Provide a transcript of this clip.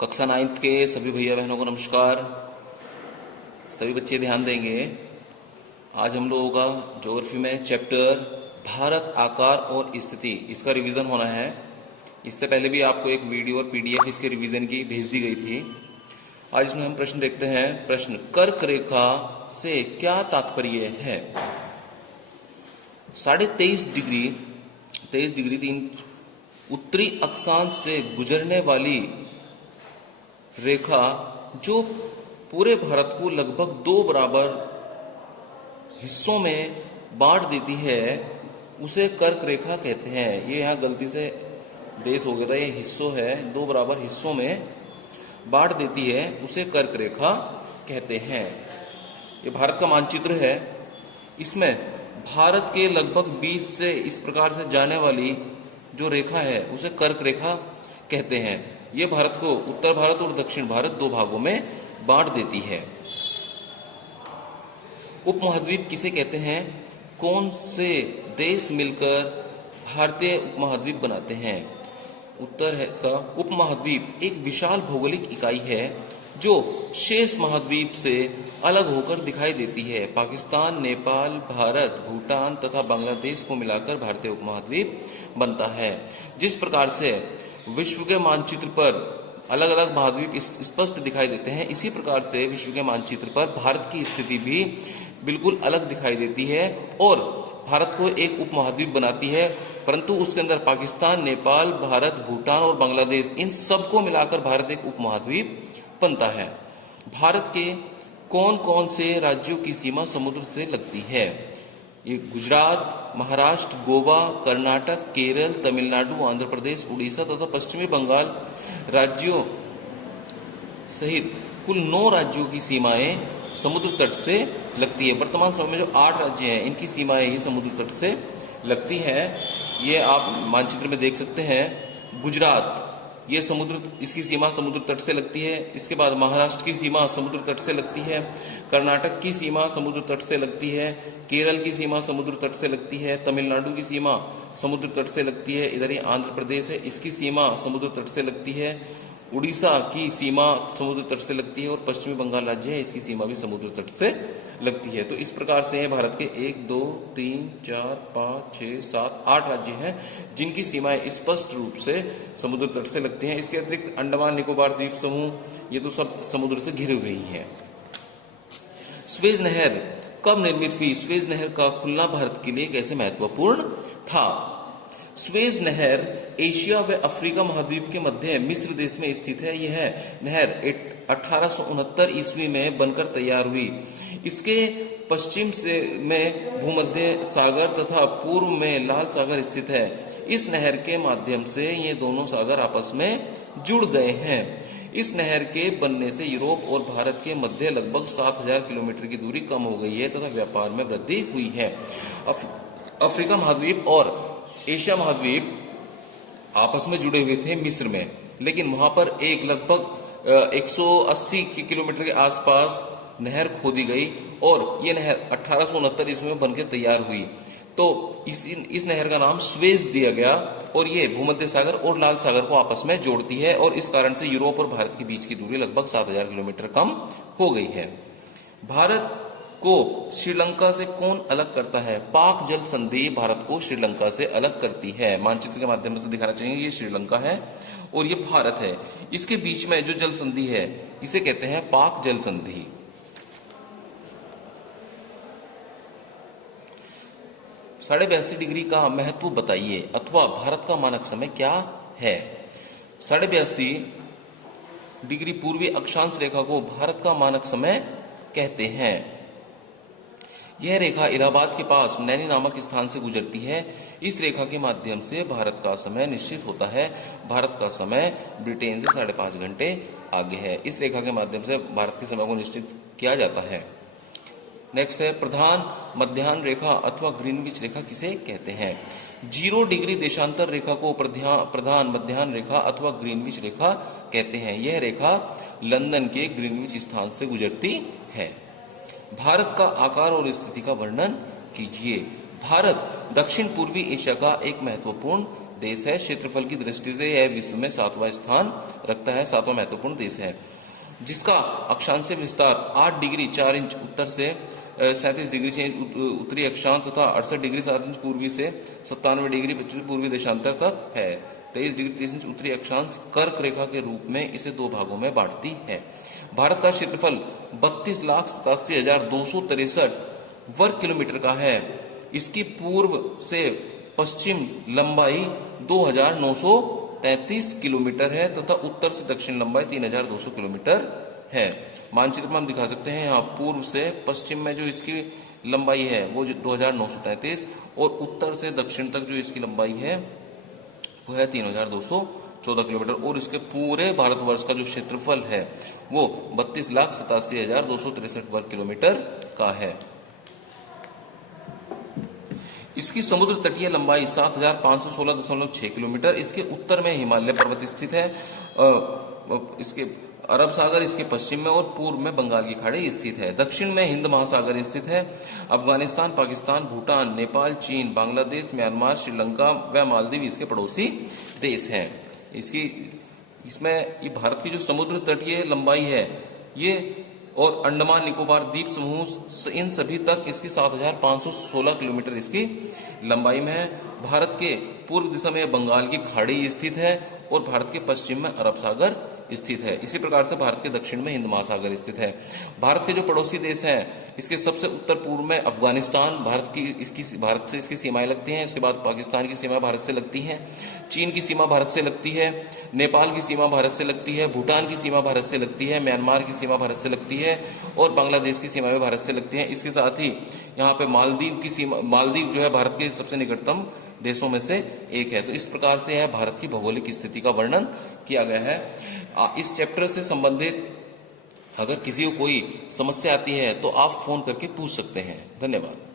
कक्षा 9th के सभी भैया बहनों को नमस्कार। सभी बच्चे ध्यान देंगे। आज हम लोगों का ज्योग्राफी में चैप्टर भारत आकार और स्थिति, इसका रिवीजन होना है। इससे पहले भी आपको एक वीडियो और पीडीएफ इसके रिवीजन की भेज दी गई थी। आज इसमें हम प्रश्न देखते हैं। प्रश्न, कर्क रेखा से क्या तात्पर्य है? 23.5 डिग्री 3 उत्तरी अक्षांश से गुजरने वाली रेखा जो पूरे भारत को लगभग 2 बराबर हिस्सों में बांट देती है, उसे कर्क रेखा कहते हैं। ये यहाँ गलती से देश हो गया था, ये हिस्सों है, 2 बराबर हिस्सों में बांट देती है, उसे कर्क रेखा कहते हैं। ये भारत का मानचित्र है। इसमें भारत के लगभग 20 से इस प्रकार से जाने वाली जो रेखा है उसे कर्क रेखा कहते हैं। ये भारत को उत्तर भारत और दक्षिण भारत 2 भागों में बांट देती है। उपमहाद्वीप किसे कहते हैं? कौन से देश मिलकर भारतीय उपमहाद्वीप बनाते हैं? उत्तर है इसका, उपमहाद्वीप एक विशाल भौगोलिक इकाई है जो शेष महाद्वीप से अलग होकर दिखाई देती है। पाकिस्तान, नेपाल, भारत, भूटान तथा बांग्लादेश को मिलाकर भारतीय उपमहाद्वीप बनता है। जिस प्रकार से विश्व के मानचित्र पर अलग अलग महाद्वीप स्पष्ट दिखाई देते हैं, इसी प्रकार से विश्व के मानचित्र पर भारत की स्थिति भी बिल्कुल अलग दिखाई देती है और भारत को एक उपमहाद्वीप बनाती है। परंतु उसके अंदर पाकिस्तान, नेपाल, भारत, भूटान और बांग्लादेश, इन सबको मिलाकर भारत एक उपमहाद्वीप बनता है। भारत के कौन कौन से राज्यों की सीमा समुद्र से लगती है? ये गुजरात, महाराष्ट्र, गोवा, कर्नाटक, केरल, तमिलनाडु, आंध्र प्रदेश, उड़ीसा तथा पश्चिमी बंगाल राज्यों सहित कुल 9 राज्यों की सीमाएं समुद्र तट से लगती है। वर्तमान समय में जो 8 राज्य हैं, इनकी सीमाएं ही समुद्र तट से लगती हैं। ये आप मानचित्र में देख सकते हैं। गुजरात, ये इसकी सीमा समुद्र तट से लगती है। इसके बाद महाराष्ट्र की सीमा समुद्र तट से लगती है। कर्नाटक की सीमा समुद्र तट से लगती है। केरल की सीमा समुद्र तट से लगती है। तमिलनाडु की सीमा समुद्र तट से लगती है। इधर ही आंध्र प्रदेश है, इसकी सीमा समुद्र तट से लगती है। उड़ीसा की सीमा समुद्र तट से लगती है और पश्चिमी बंगाल राज्य है, इसकी सीमा भी समुद्र तट से लगती है। तो इस प्रकार से भारत के 1, 2, 3, 4, 5, 6, 7, 8 राज्य हैं जिनकी सीमाएं स्पष्ट रूप से समुद्र तट से लगती हैं। इसके अतिरिक्त अंडमान निकोबार द्वीप समूह, ये तो सब समुद्र से घिरे हुए ही हैं। स्वेज नहर कब निर्मित हुई? स्वेज नहर का खुलना भारत के लिए कैसे महत्वपूर्ण था? स्वेज नहर एशिया व अफ्रीका महाद्वीप के मध्य मिस्र देश में स्थित है। यह नहर 1869 ईस्वी में बनकर तैयार हुई। इसके पश्चिम से में भूमध्य सागर तथा पूर्व में लाल सागर स्थित है। इस नहर के माध्यम से ये दोनों सागर आपस में जुड़ गए हैं। इस नहर के बनने से यूरोप और भारत के मध्य लगभग 7000 किलोमीटर की दूरी कम हो गई है तथा व्यापार में वृद्धि हुई है। अफ्रीका महाद्वीप और एशिया महाद्वीप आपस में जुड़े हुए थे मिस्र में, लेकिन वहां पर एक लगभग 180 किलोमीटर के आसपास नहर खोदी गई और यह नहर 1869 ईस्वी में बनकर तैयार हुई। तो इस नहर का नाम स्वेज दिया गया और ये भूमध्य सागर और लाल सागर को आपस में जोड़ती है और इस कारण से यूरोप और भारत के बीच की दूरी लगभग 7000 किलोमीटर कम हो गई है। भारत को श्रीलंका से कौन अलग करता है? पाक जल संधि भारत को श्रीलंका से अलग करती है। मानचित्र के माध्यम से दिखाना चाहिए, ये श्रीलंका है और ये भारत है। इसके बीच में जो जल संधि है इसे कहते हैं पाक जल संधि। साढ़े 82 डिग्री का महत्व बताइए अथवा भारत का मानक समय क्या है? 82.5 डिग्री पूर्वी अक्षांश रेखा को भारत का मानक समय कहते हैं। यह रेखा इलाहाबाद के पास नैनी नामक स्थान से गुजरती है। इस रेखा के माध्यम से भारत का समय निश्चित होता है। भारत का समय ब्रिटेन से 5.5 घंटे आगे है। इस रेखा के माध्यम से भारत के समय को निश्चित किया जाता है। नेक्स्ट है, प्रधान मध्याह्न रेखा अथवा ग्रीनविच रेखा किसे कहते हैं? 0 डिग्री देशांतर रेखा को प्रधान मध्याह्न रेखा अथवा ग्रीनविच रेखा कहते हैं। यह रेखा लंदन के ग्रीनविच स्थान से गुजरती है। भारत का आकार और स्थिति का वर्णन कीजिए। भारत दक्षिण पूर्वी एशिया का एक महत्वपूर्ण देश है। क्षेत्रफल की दृष्टि से यह विश्व में 7वां स्थान रखता है, 7वां महत्वपूर्ण देश है, जिसका अक्षांशीय विस्तार 8 डिग्री 4 इंच उत्तर से 37 डिग्री 6 इंच उत्तरी अक्षांश तथा 68 डिग्री 7 इंच पूर्वी से 97 डिग्री 25 पूर्वी देशांतर तक है। 23 डिग्री 30 इंच उत्तरी अक्षांश कर्क रेखा के रूप में इसे 2 भागों में बांटती है। भारत का क्षेत्रफल 32,87,263 वर्ग किलोमीटर का है। इसकी पूर्व से पश्चिम लंबाई 2,933 किलोमीटर है तथा उत्तर से दक्षिण लंबाई 3,200 किलोमीटर है। मानचित्र में हम दिखा सकते हैं, यहाँ पूर्व से पश्चिम में जो इसकी लंबाई है वो 2,933 और उत्तर से दक्षिण तक जो इसकी लंबाई है वो है 3,214 किलोमीटर, और इसके पूरे भारतवर्ष का जो क्षेत्रफल है वो 32,87,263 वर्ग किलोमीटर का है। इसकी समुद्र तटीय लंबाई 7,516.6 किलोमीटर। इसके उत्तर में हिमालय पर्वत स्थित है, इसके अरब सागर इसके पश्चिम में और पूर्व में बंगाल की खाड़ी स्थित है। दक्षिण में हिंद महासागर स्थित है। अफगानिस्तान, पाकिस्तान, भूटान, नेपाल, चीन, बांग्लादेश, म्यांमार, श्रीलंका व मालदीव इसके पड़ोसी देश हैं। इसमें ये भारत की जो समुद्र तटीय लंबाई है ये और अंडमान निकोबार द्वीप समूह इन सभी तक इसकी 7,516 किलोमीटर इसकी लंबाई में है। भारत के पूर्व दिशा में बंगाल की खाड़ी स्थित है और भारत के पश्चिम में अरब सागर स्थित है। इसी प्रकार से भारत के दक्षिण में हिंद महासागर स्थित है। भारत के जो पड़ोसी देश हैं इसके सबसे उत्तर पूर्व में अफगानिस्तान, भारत से इसकी सीमाएं लगती हैं। इसके बाद पाकिस्तान की सीमा भारत से लगती है, चीन की सीमा भारत से लगती है, नेपाल की सीमा भारत से लगती है, भूटान की सीमा भारत से लगती है, म्यांमार की सीमा भारत से लगती है और बांग्लादेश की सीमा भी भारत से लगती है। इसके साथ ही यहाँ पे मालदीव जो है भारत के सबसे निकटतम देशों में से एक है। तो इस प्रकार से यह भारत की भौगोलिक स्थिति का वर्णन किया गया है। इस चैप्टर से संबंधित अगर किसी को कोई समस्या आती है तो आप फोन करके पूछ सकते हैं। धन्यवाद।